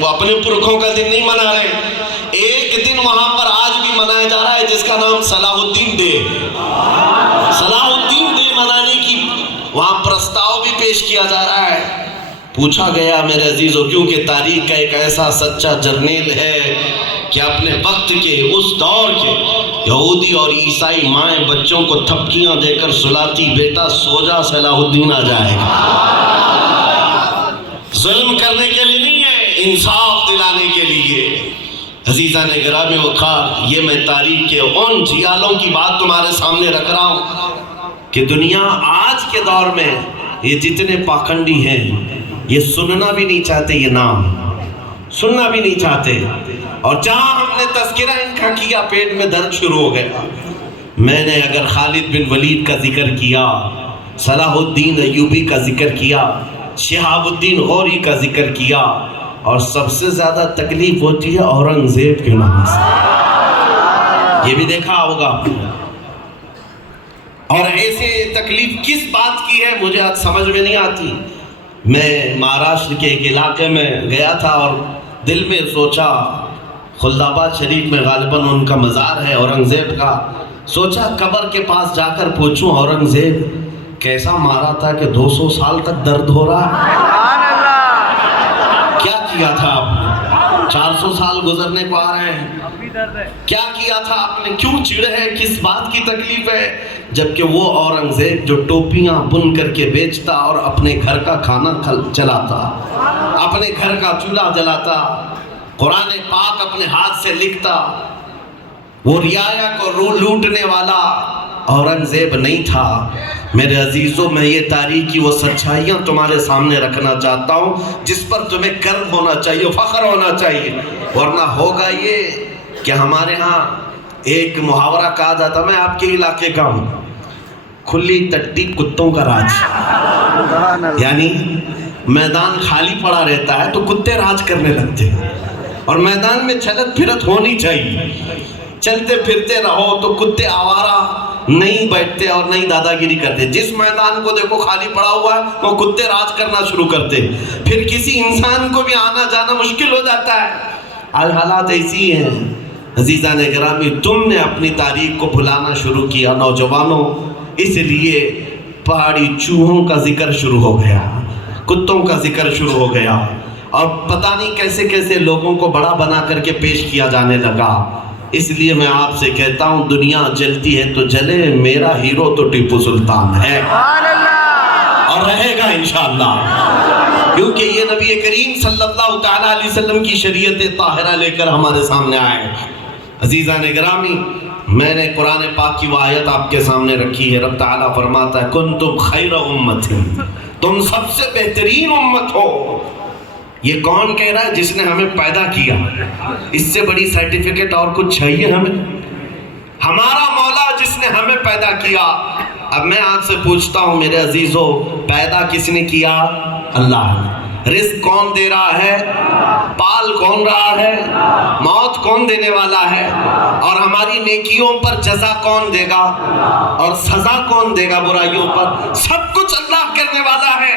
وہ اپنے پرکھوں کا دن نہیں منا رہے. ایک دن وہاں پر آج بھی منایا جا رہا ہے جس کا نام صلاح الدین ڈے. صلاح الدین ڈے منانے کی وہاں پرستاؤ بھی پیش کیا جا رہا ہے. پوچھا گیا میرے عزیزو کیونکہ تاریخ کا ایک ایسا سچا جرنیل ہے کہ اپنے وقت کے اس دور کے یہودی اور عیسائی مائیں بچوں کو تھپکیاں دے کر سلاتی بیٹا سو جا صلاح الدین آ جائے گا. ظلم کرنے کے لیے نہیں ہے، انصاف دلانے کے لیے. عزیزان گرامی وقار، یہ میں تاریخ کے ان جیالوں کی بات تمہارے سامنے رکھ رہا ہوں کہ دنیا آج کے دور میں یہ جتنے پاکھنڈی ہیں یہ سننا بھی نہیں چاہتے، یہ نام سننا بھی نہیں چاہتے. اور جہاں ہم نے تذکرہ ان کا کیا پیٹ میں درد شروع ہو گیا. میں نے اگر خالد بن ولید کا ذکر کیا، صلاح الدین ایوبی کا ذکر کیا، شہاب الدین غوری کا ذکر کیا، اور سب سے زیادہ تکلیف ہوتی ہے اورنگزیب کے نام سے. یہ بھی دیکھا ہوگا آپ نے. اور ایسے تکلیف کس بات کی ہے مجھے آج سمجھ میں نہیں آتی. میں مہاراشٹر کے ایک علاقے میں گیا تھا اور دل میں سوچا، خلد آباد شریف میں غالباً ان کا مزار ہے اورنگزیب کا. سوچا قبر کے پاس جا کر پوچھوں اورنگزیب کیسا مارا تھا کہ 200 سال تک درد ہو رہا ہے. کیا کیا تھا آپ نے؟ 400 سال گزرنے کو آ رہے ہیں. کیا کیا تھا آپ نے؟ کیوں چڑ ہے؟ کس بات کی تکلیف ہے؟ جبکہ وہ اورنگزیب جو ٹوپیاں بن کر کے بیچتا اور اپنے گھر کا کھانا چلاتا، اپنے گھر کا چولہا جلاتا، قرآن پاک اپنے ہاتھ سے لکھتا، وہ رعایا کو لوٹنے والا اورنگزیب نہیں تھا. میرے عزیزوں، میں یہ تاریخ کی وہ سچائیاں تمہارے سامنے رکھنا چاہتا ہوں جس پر تمہیں گرو ہونا چاہیے، فخر ہونا چاہیے. ورنہ ہوگا یہ کہ ہمارے ہاں ایک محاورہ کہا جاتا، میں آپ کے علاقے کا ہوں، کھلی ٹٹی کتوں کا راج. یعنی میدان خالی پڑا رہتا ہے تو کتے راج کرنے لگتے ہیں، اور میدان میں چلت پھرت ہونی چاہیے. چلتے پھرتے رہو تو کتے آوارہ نہیں بیٹھتے اور نہیں دادا گیری کرتے. جس میدان کو دیکھو خالی پڑا ہوا ہے وہ کتے راج کرنا شروع کرتے، پھر کسی انسان کو بھی آنا جانا مشکل ہو جاتا ہے. آج حالات ایسی ہیں. عزیزان گرامی، تم نے اپنی تاریخ کو بھلانا شروع کیا نوجوانوں، اس لیے پہاڑی چوہوں کا ذکر شروع ہو گیا، کتوں کا ذکر شروع ہو گیا، اور پتہ نہیں کیسے کیسے لوگوں کو بڑا بنا کر کے پیش کیا جانے لگا. اس لیے میں آپ سے کہتا ہوں دنیا جلتی ہے تو جلے، میرا ہیرو تو ٹیپو سلطان ہے اور رہے گا انشاءاللہ، کیونکہ یہ نبی کریم صلی اللہ تعالیٰ علیہ وسلم کی شریعت طاہرہ لے کر ہمارے سامنے آئے. عزیزان گرامی، میں نے قرآن پاک کی وہ آیت آپ کے سامنے رکھی ہے. رب تعالیٰ فرماتا ہے کنتم خیر امت، تم سب سے بہترین امت ہو. یہ کون کہہ رہا ہے؟ جس نے ہمیں پیدا کیا. اس سے بڑی سرٹیفکیٹ اور کچھ چاہیے ہمیں؟ ہمارا مولا جس نے ہمیں پیدا کیا. اب میں آپ سے پوچھتا ہوں میرے عزیزو، پیدا کس نے کیا؟ اللہ نے. رزق کون دے رہا ہے؟ پال کون رہا ہے؟ موت کون دینے والا ہے؟ اور ہماری نیکیوں پر جزا کون دے گا اور سزا کون دے گا برائیوں پر؟ سب کچھ اللہ کرنے والا ہے.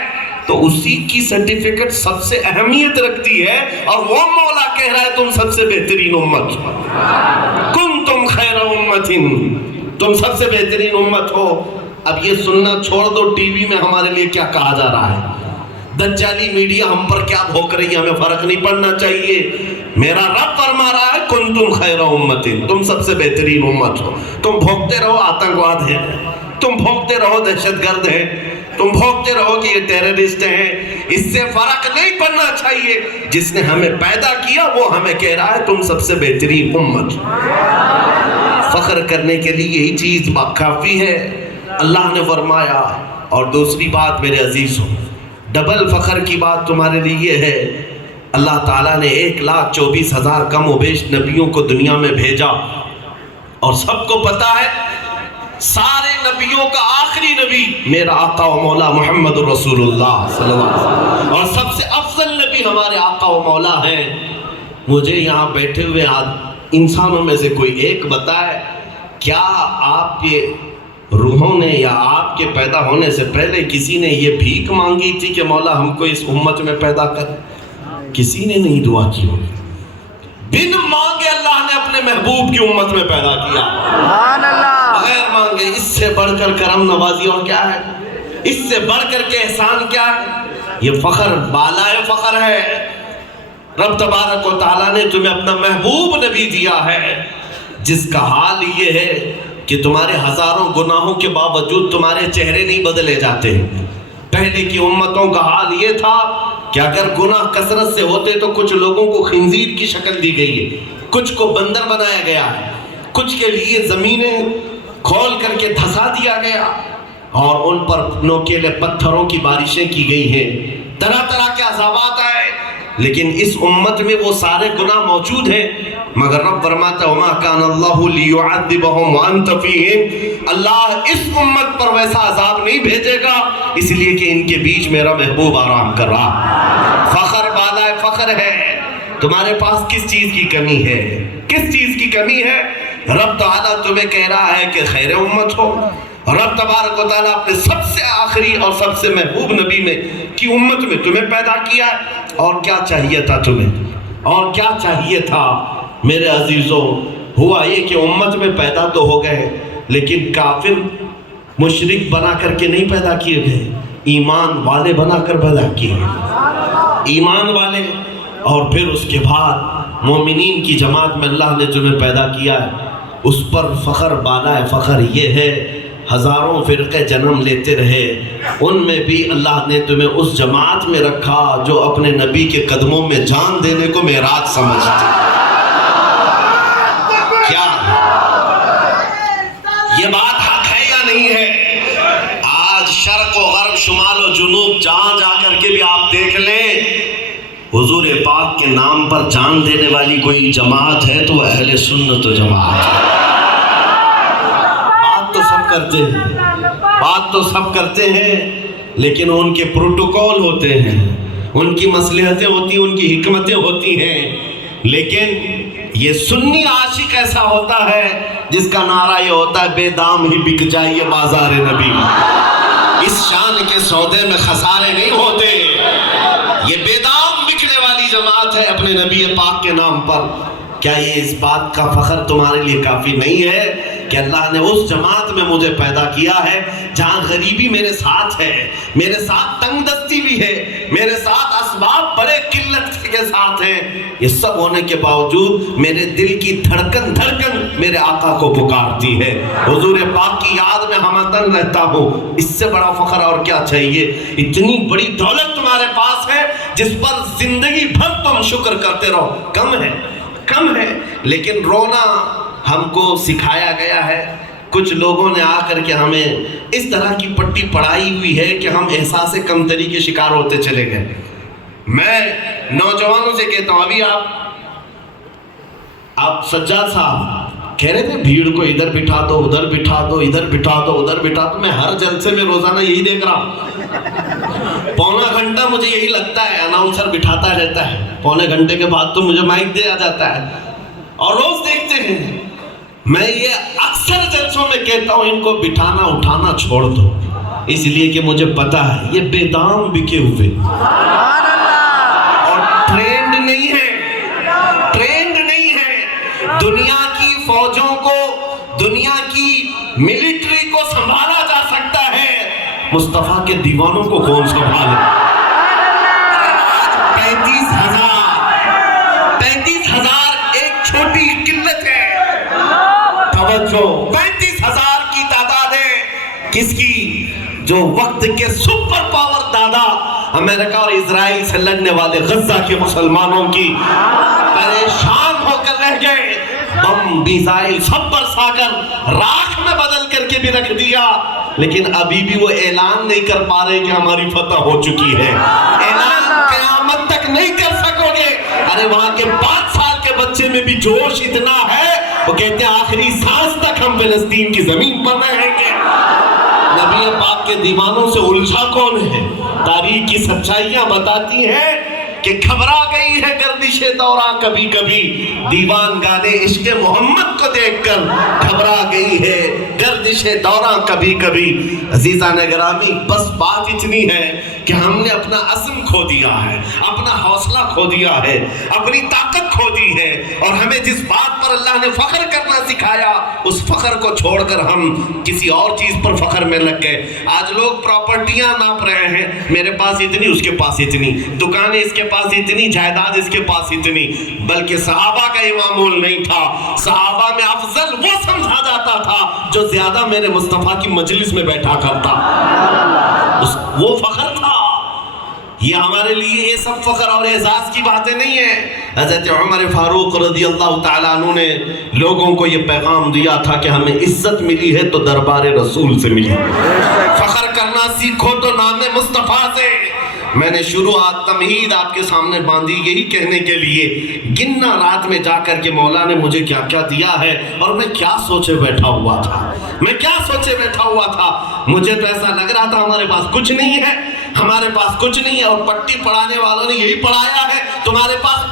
تو اسی کی سرٹیفکیٹ سب سے اہمیت رکھتی ہے، اور وہ مولا کہہ رہا ہے تم سب سے بہترین امت، کنتم خیر امت، تم سب سے بہترین امت ہو. اب یہ سننا چھوڑ دو ٹی وی میں ہمارے لیے کیا کہا جا رہا ہے، دجالی میڈیا ہم پر کیا بھوک رہی ہے، ہمیں فرق نہیں پڑنا چاہیے. میرا رب فرما رہا ہے کنتم خیر امت، تم سب سے بہترین امت ہو. تم بھوکتے رہو آتنکواد ہے، تم بھوکتے رہو دہشت گرد ہے، تم بھوکتے رہو کہ یہ ٹیررسٹ ہیں، اس سے فرق نہیں پڑنا چاہیے. جس نے ہمیں پیدا کیا وہ ہمیں کہہ رہا ہے تم سب سے بہترین امت. فخر کرنے کے لیے یہی چیز کافی ہے. اللہ نے فرمایا. اور دوسری بات میرے عزیزوں، ڈبل فخر کی بات تمہارے لیے ہے. اللہ تعالیٰ نے 1,24,000 کم و بیش نبیوں کو دنیا میں بھیجا، اور سب کو پتا ہے سارے نبیوں کا آخری نبی میرا آقا و مولا محمد رسول اللہ صلی اللہ علیہ وسلم، اور سب سے افضل نبی ہمارے آقا و مولا ہیں. مجھے یہاں بیٹھے ہوئے انسانوں میں سے کوئی ایک بتائے، کیا آپ کے روحوں نے یا آپ کے پیدا ہونے سے پہلے کسی نے یہ بھیک مانگی تھی کہ مولا ہم کو اس امت میں پیدا کر؟ کسی نے نہیں دعا کی ہوگی. بن مانگے اللہ نے اپنے محبوب کی امت میں پیدا کیا. سبحان اللہ. بغیر مانگے. اس سے بڑھ کر کرم نوازی اور کیا ہے؟ اس سے بڑھ کر کے احسان کیا ہے؟ یہ فخر بالائے فخر ہے. رب تبارک و تعالیٰ نے تمہیں اپنا محبوب نبی دیا ہے جس کا حال یہ ہے کہ تمہارے ہزاروں گناہوں کے باوجود تمہارے چہرے نہیں بدلے جاتے. پہلے کی امتوں کا حال یہ تھا کہ اگر گناہ کثرت سے ہوتے تو کچھ لوگوں کو خنزیر کی شکل دی گئی ہے, کچھ کو بندر بنایا گیا ہے, کچھ کے لیے زمینیں کھول کر کے دھسا دیا گیا اور ان پر نوکیلے پتھروں کی بارشیں کی گئی ہیں, طرح طرح کے عذابات آئے. لیکن اس امت میں وہ سارے گناہ موجود ہیں, مگر رب فرماتا ہے وما کان اللہ لیعذبہم وانت فیہم. اللہ اس امت پر ویسا عذاب نہیں بھیجے گا اس لیے کہ ان کے بیچ میرا محبوب آرام کر رہا. فخر بالائے فخر ہے. تمہارے پاس کس چیز کی کمی ہے؟ کس چیز کی کمی ہے؟ رب تعالیٰ تمہیں کہہ رہا ہے کہ خیر امت ہو. رب تبارک و تعالیٰ اپنے سب سے آخری اور سب سے محبوب نبی میں کی امت میں تمہیں پیدا کیا ہے. اور کیا چاہیے تھا تمہیں؟ اور کیا چاہیے تھا میرے عزیزوں؟ ہوا یہ کہ امت میں پیدا تو ہو گئے لیکن کافر مشرک بنا کر کے نہیں پیدا کیے گئے, ایمان والے بنا کر پیدا کیے گئے. ایمان والے. اور پھر اس کے بعد مومنین کی جماعت میں اللہ نے تمہیں پیدا کیا ہے. اس پر فخر بالائے فخر یہ ہے ہزاروں فرقے جنم لیتے رہے, ان میں بھی اللہ نے تمہیں اس جماعت میں رکھا جو اپنے نبی کے قدموں میں جان دینے کو معراج سمجھتے. کیا یہ بات حق ہے یا نہیں ہے؟ آج شرق و غرب شمال و جنوب جہاں جا کر کے بھی آپ دیکھ لیں حضور پاک کے نام پر جان دینے والی کوئی جماعت ہے تو وہ اہل سنت و جماعت ہے. بات تو سب کرتے ہیں لیکن ان کے پروٹوکول ہوتے ہیں, ان کی مصلحتیں ہوتی ہیں, ان کی حکمتیں ہوتی ہیں. لیکن یہ سنی عاشق ایسا ہوتا ہے جس کا نعرہ یہ ہوتا ہے بے دام ہی بک جائیے بازار نبی. اس شان کے سودے میں خسارے نہیں ہوتے. یہ بے دام بکنے والی جماعت ہے اپنے نبی پاک کے نام پر. کیا یہ اس بات کا فخر تمہارے لیے کافی نہیں ہے کہ اللہ نے اس جماعت میں مجھے پیدا کیا ہے جہاں غریبی میرے ساتھ ہے, میرے ساتھ تنگ دستی بھی ہے, میرے ساتھ اسباب بڑے قلت کے ساتھ ہیں. یہ سب ہونے کے باوجود میرے دل کی دھڑکن میرے آقا کو پکارتی ہے. حضور پاک کی یاد میں ہمدن رہتا ہوں. اس سے بڑا فخر اور کیا چاہیے؟ اتنی بڑی دولت تمہارے پاس ہے جس پر زندگی بھر تم شکر کرتے رہو. کم ہے لیکن رونا ہم کو سکھایا گیا ہے. کچھ لوگوں نے آ کر کے ہمیں اس طرح کی پٹی پڑھائی ہوئی ہے کہ ہم احساس کمتری کے شکار ہوتے چلے گئے. میں نوجوانوں سے کہتا ہوں, ابھی آپ سجاد صاحب کہہ رہے تھے بھیڑ کو ادھر بٹھا دو, ادھر بٹھا دو, ادھر بٹھا دو, ادھر بٹھا دو. میں ہر جلسے میں روزانہ یہی دیکھ رہا ہوں. پونا گھنٹہ مجھے یہی لگتا ہے اناؤنسر بٹھاتا رہتا ہے, پونے گھنٹے کے بعد تو مجھے مائک دیا جاتا ہے اور روز دیکھتے ہیں. میں یہ اکثر جلسوں میں کہتا ہوں ان کو بٹھانا اٹھانا چھوڑ دو, اس لیے کہ مجھے پتا ہے یہ بے دام بکے ہوئے اور ٹرینڈ نہیں ہے. دنیا کی فوجوں کو, دنیا کی ملٹری کو سنبھالا جا سکتا ہے, مصطفیٰ کے دیوانوں کو کون سنبھالے؟ 35,000 ایک چھوٹی قلت ہے. توجہ, 35,000 کی تعداد ہے کس کی؟ جو وقت کے سپر پاور دادا امریکہ اور اسرائیل سے لڑنے والے غزہ کے مسلمانوں کی پریشان ہو کر رہ گئے. بم میزائل سب برسا کر راکھ میں بدل کر کے بھی رکھ دیا, لیکن ابھی بھی وہ اعلان نہیں کر پا رہے کہ ہماری فتح ہو چکی ہے. اعلان قیامت تک نہیں کر سکو گے. ارے وہاں کے 5 سال کے بچے میں بھی جوش اتنا ہے, وہ کہتے ہیں آخری سانس تک ہم فلسطین کی زمین پر رہیں گے. نبی پاک کے دیوانوں سے الجھا کون ہے؟ تاریخ کی سچائیاں بتاتی ہیں کہ گھبرا گئی ہے گردش دوراں کبھی کبھی, دیوان گانے عشق محمد کو دیکھ کر گھبرا گئی ہے گردش دوراں کبھی کبھی. عزیزان گرامی, بس بات اتنی ہے کہ ہم نے اپنا عزم کھو دیا ہے، اپنا حوصلہ کھو دیا ہے، اپنی طاقت کھو دی ہے، اور ہمیں جس بات پر اللہ نے فخر کرنا سکھایا اس فخر کو چھوڑ کر ہم کسی اور چیز پر فخر میں لگ گئے۔ آج لوگ پراپرٹیاں ناپ رہے ہیں، میرے پاس اتنی، اس کے پاس اتنی، دکانیں اس کے پاس اتنی، جائیداد اس کے پاس اتنی، بلکہ صحابہ کا یہ معمول نہیں تھا۔ صحابہ میں افضل وہ سمجھا جاتا تھا جو زیادہ میرے مصطفیٰ کی مجلس میں بیٹھا کرتا، وہ فخر تھا۔ یہ ہمارے لیے یہ سب فخر اور اعزاز کی باتیں نہیں ہیں۔ حضرت عمر فاروق رضی اللہ تعالیٰ عنہ نے لوگوں کو یہ پیغام دیا تھا کہ ہمیں عزت ملی ہے تو دربار رسول سے ملی، فخر کرنا سیکھو تو نام مصطفیٰ سے۔ میں نے شروعات تمہید آپ کے سامنے باندھی یہی کہنے کے لیے، گننا رات میں جا کر کے مولا نے مجھے کیا کیا دیا ہے، اور میں کیا سوچے بیٹھا ہوا تھا، میں کیا سوچے بیٹھا ہوا تھا۔ مجھے تو ایسا لگ رہا تھا ہمارے پاس کچھ نہیں ہے، ہمارے پاس کچھ نہیں ہے، اور پٹی پڑھانے والوں نے یہی پڑھایا ہے، تمہارے پاس کچھ